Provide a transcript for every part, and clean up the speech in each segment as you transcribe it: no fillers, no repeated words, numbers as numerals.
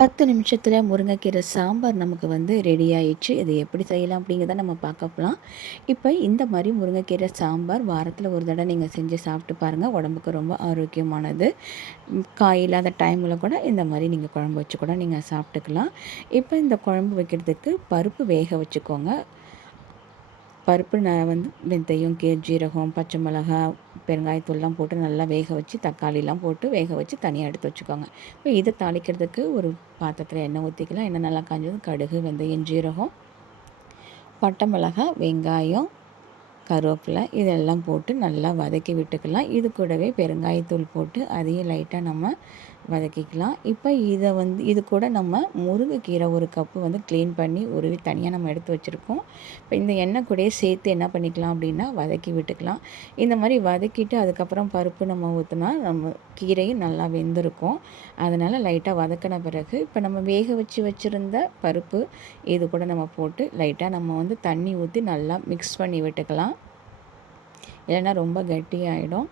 10 நிமிஷத்தில் முருங்கைக்கீரை சாம்பார் நமக்கு ரெடி ஆயிடுச்சு. இது எப்படி செய்யலாம் அப்படிங்கிறத நம்ம பார்க்க போகலாம். இப்போ இந்த மாதிரி முருங்கைக்கீரை சாம்பார் வாரத்தில் ஒரு தடவை நீங்கள் செஞ்சு சாப்பிட்டு பாருங்கள். உடம்புக்கு ரொம்ப ஆரோக்கியமானது. காய் இல்லாத டைமில் கூட இந்த மாதிரி நீங்கள் குழம்பு வச்சு கூட நீங்கள் சாப்பிட்டுக்கலாம். இப்போ இந்த குழம்பு வைக்கிறதுக்கு பருப்பு வேக வச்சுக்கோங்க. பருப்பு நான் வெந்தயம், ஜீரகம், பச்சை மிளகா, பெருங்காயத்தூள்லாம் போட்டு நல்லா வேக வச்சு, தக்காளிலாம் போட்டு வேக வச்சு தனியாக எடுத்து வச்சுக்கோங்க. இப்போ இதை தாளிக்கிறதுக்கு ஒரு பாத்திரத்தில் எண்ணெய் ஊற்றிக்கலாம். எண்ணெய் நல்லா காஞ்சதும் கடுகு, வெந்தயம், ஜீரகம், பட்டை மிளகாய், வெங்காயம், கருவேப்பிலை இதெல்லாம் போட்டு நல்லா வதக்கி விட்டுக்கலாம். இது கூடவே பெருங்காயத்தூள் போட்டு அதையும் லைட்டாக நம்ம வதக்கிக்கலாம். இப்போ இது கூட நம்ம முருங்கைக்கீரை ஒரு கப்பு க்ளீன் பண்ணி உருவி தனியாக நம்ம எடுத்து வச்சுருக்கோம். இப்போ இந்த எண்ணெய் கூடயே சேர்த்து என்ன பண்ணிக்கலாம் அப்படின்னா வதக்கி விட்டுக்கலாம். இந்த மாதிரி வதக்கிட்டு அதுக்கப்புறம் பருப்பு நம்ம ஊற்றினா நம்ம கீரையும் நல்லா வெந்திருக்கும். அதனால் லைட்டாக வதக்கின பிறகு இப்போ நம்ம வேக வச்சுருந்த பருப்பு இது கூட நம்ம போட்டு லைட்டாக நம்ம தண்ணி ஊற்றி நல்லா மிக்ஸ் பண்ணி விட்டுக்கலாம். இல்லைன்னா ரொம்ப கட்டியாகிடும்.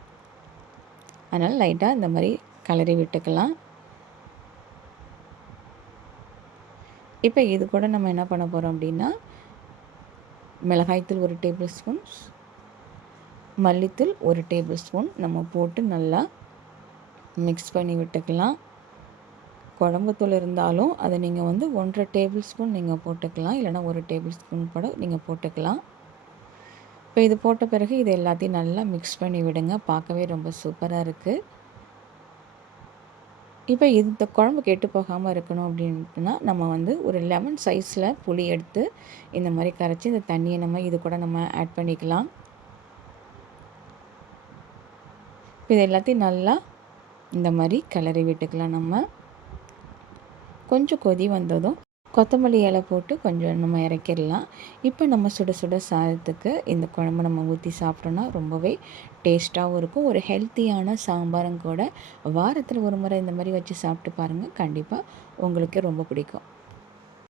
அதனால் லைட்டாக இந்த மாதிரி கலரி விட்டுக்கலாம். இப்போ இது கூட நம்ம என்ன பண்ண போகிறோம் அப்படின்னா மிளகாய்த்தூள் 1 டேபிள் ஸ்பூன், மல்லித்தூள் 1 டேபிள் ஸ்பூன் நம்ம போட்டு நல்லா மிக்ஸ் பண்ணி விட்டுக்கலாம். குழம்புத்தூள் இருந்தாலும் அதை நீங்கள் 1.5 டேபிள் ஸ்பூன் நீங்கள் போட்டுக்கலாம். இல்லைனா 1 டேபிள் ஸ்பூன் கூட நீங்கள் போட்டுக்கலாம். இப்போ இது போட்ட பிறகு இது எல்லாத்தையும் நல்லா மிக்ஸ் பண்ணி விடுங்க. பார்க்கவே ரொம்ப சூப்பராக இருக்குது. இப்போ இந்த குழம்பு கெட்டு போகாமல் இருக்கணும் அப்படின்னா நம்ம ஒரு லெமன் சைஸில் புளி எடுத்து இந்த மாதிரி கரைச்சி இந்த தண்ணியை நம்ம இது கூட நம்ம ஆட் பண்ணிக்கலாம். இது எல்லாத்தையும் நல்லா இந்த மாதிரி கிளறி விட்டுக்கலாம். நம்ம கொஞ்சம் கொதி வந்ததும் கொத்தமல்லி இலை போட்டு கொஞ்சம் நம்ம இறக்கிடலாம். இப்போ நம்ம சுட சுட சாதத்துக்கு இந்த குழம்பு நம்ம ஊற்றி சாப்பிட்டோன்னா ரொம்பவே டேஸ்ட்டாகவும் இருக்கும். ஒரு ஹெல்த்தியான சாம்பாரும் கூட. வாரத்தில் ஒரு முறை இந்த மாதிரி வச்சு சாப்பிட்டு பாருங்கள். கண்டிப்பாக உங்களுக்கு ரொம்ப பிடிக்கும்.